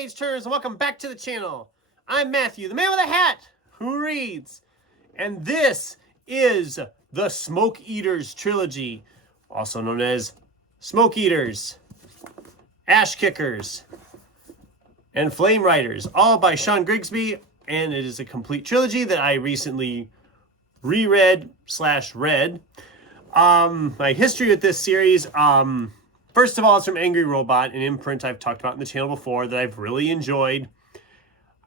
page turners, and welcome back to the channel. I'm Matthew, the man with a hat who reads, and this is the Smoke Eaters trilogy, also known as Smoke Eaters, Ash Kickers, and Flame Riders, all by Sean Grigsby, and it is a complete trilogy that I recently reread / read. My history with this series, first of all, it's from Angry Robot, an imprint I've talked about in the channel before that I've really enjoyed.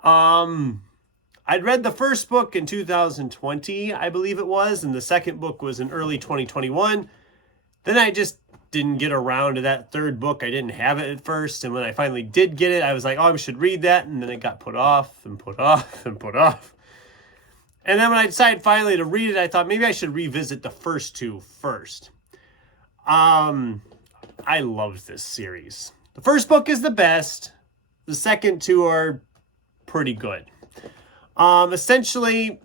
I'd read the first book in 2020, I believe it was, and the second book was in early 2021. Then I just didn't get around to that third book. I didn't have it at first, and when I finally did get it, I was like, oh, I should read that, and then it got put off and put off and put off. And then when I decided finally to read it, I thought maybe I should revisit the first two first. I loved this series. The first book is the best. The second two are pretty good. Essentially,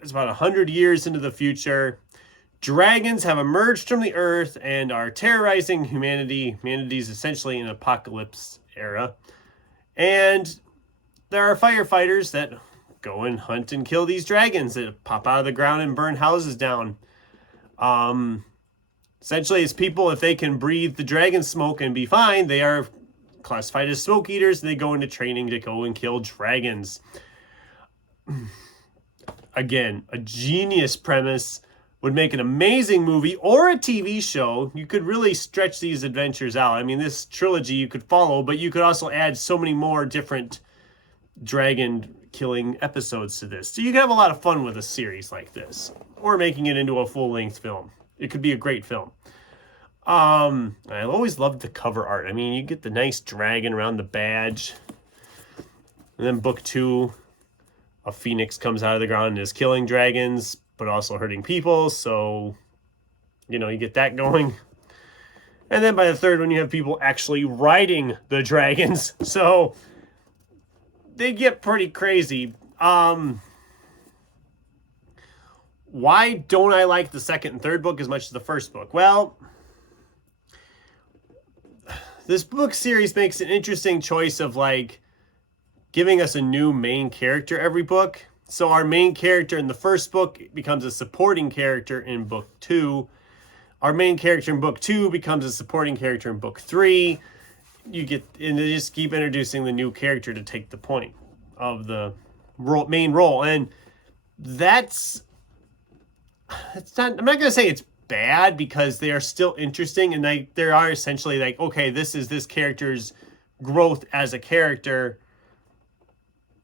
it's about 100 years into the future. Dragons have emerged from the earth and are terrorizing humanity. Humanity's essentially in an apocalypse era. And there are firefighters that go and hunt and kill these dragons that pop out of the ground and burn houses down. Essentially, it's people, if they can breathe the dragon smoke and be fine, they are classified as smoke eaters, and they go into training to go and kill dragons. Again, a genius premise. Would make an amazing movie or a TV show. You could really stretch these adventures out. I mean, this trilogy you could follow, but you could also add so many more different dragon killing episodes to this. So you can have a lot of fun with a series like this, or making it into a full-length film. It could be a great film. I always loved the cover art. I mean, you get the nice dragon around the badge. And then book 2, a phoenix comes out of the ground and is killing dragons, but also hurting people. So, you know, you get that going. And then by the third one, you have people actually riding the dragons. So they get pretty crazy. Why don't I like the second and third book as much as the first book? Well, this book series makes an interesting choice of like giving us a new main character every book. So our main character in the first book becomes a supporting character in book 2. Our main character in book 2 becomes a supporting character in book 3. You get, and they just keep introducing the new character to take the point of the main role. And it's not, I'm not going to say it's bad, because they are still interesting, and they are essentially like, okay, this is this character's growth as a character.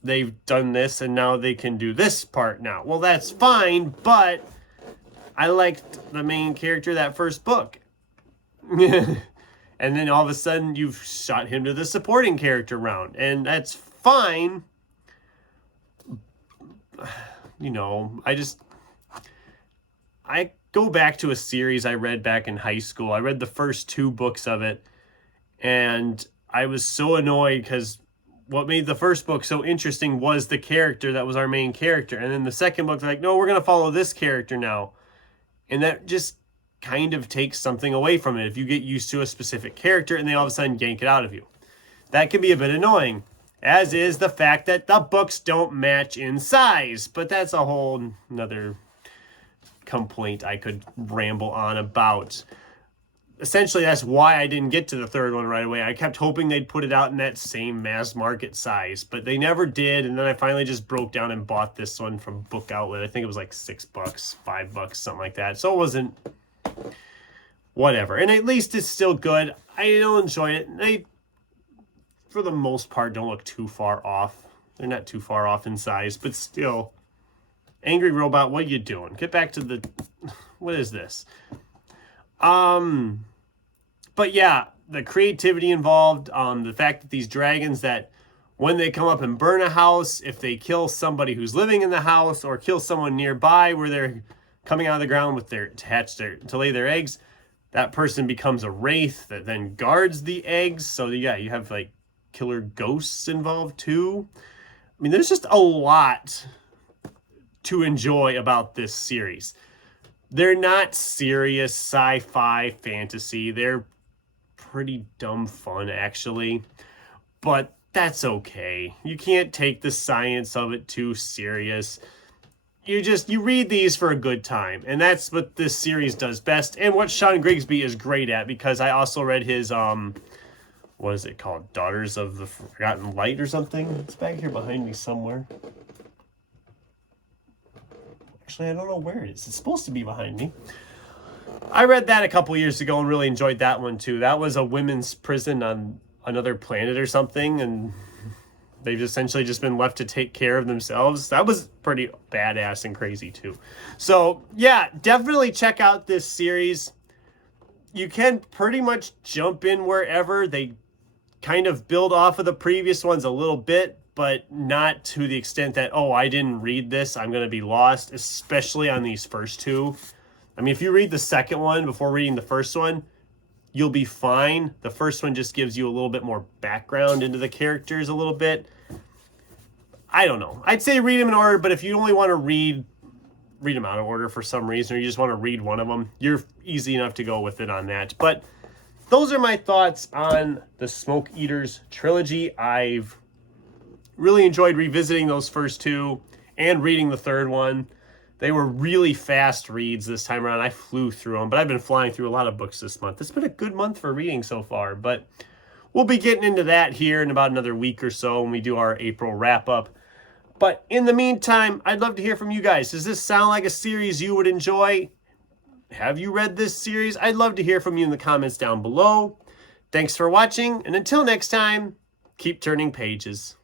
They've done this, and now they can do this part now. Well, that's fine, but I liked the main character of that first book. And then all of a sudden, you've shot him to the supporting character round, and that's fine. You know, I go back to a series I read back in high school. I read the first 2 books of it, and I was so annoyed because what made the first book so interesting was the character that was our main character. And then the second book, they're like, no, we're going to follow this character now. And that just kind of takes something away from it if you get used to a specific character and they all of a sudden yank it out of you. That can be a bit annoying, as is the fact that the books don't match in size. But that's a whole another complaint I could ramble on about. Essentially, that's why I didn't get to the third one right away. I kept hoping they'd put it out in that same mass market size, but they never did. And then I finally just broke down and bought this one from Book Outlet. I think it was like $6, $5, something like that. So it wasn't whatever. And at least it's still good. I don't enjoy it. They, for the most part, don't look too far off. They're not too far off in size, but still. Angry Robot, what are you doing? Get back to the... What is this? But yeah, the creativity involved, the fact that these dragons, that when they come up and burn a house, if they kill somebody who's living in the house or kill someone nearby where they're coming out of the ground with their to lay their eggs, that person becomes a wraith that then guards the eggs. So yeah, you have like killer ghosts involved too. I mean, there's just a lot to enjoy about this series. They're not serious sci-fi fantasy. They're pretty dumb fun, actually. But that's okay. You can't take the science of it too serious. You read these for a good time, and that's what this series does best, and what Sean Grigsby is great at, because I also read his what is it called? Daughters of the Forgotten Light or something? It's back here behind me somewhere. Actually, I don't know where it is. It's supposed to be behind me. I read that a couple years ago and really enjoyed that one too. That was a women's prison on another planet or something, and they've essentially just been left to take care of themselves. That was pretty badass and crazy too. So yeah, definitely check out this series. You can pretty much jump in wherever. They kind of build off of the previous ones a little bit, but not to the extent that, oh, I didn't read this, I'm going to be lost, especially on these first two. I mean, if you read the second one before reading the first one, you'll be fine. The first one just gives you a little bit more background into the characters a little bit. I don't know. I'd say read them in order, but if you only want to read them out of order for some reason, or you just want to read one of them, you're easy enough to go with it on that. But those are my thoughts on the Smoke Eaters trilogy. I've really enjoyed revisiting those first two and reading the third one. They were really fast reads this time around. I flew through them, but I've been flying through a lot of books this month. It's been a good month for reading so far, but we'll be getting into that here in about another week or so when we do our April wrap-up. But in the meantime, I'd love to hear from you guys. Does this sound like a series you would enjoy? Have you read this series? I'd love to hear from you in the comments down below. Thanks for watching, and until next time, keep turning pages.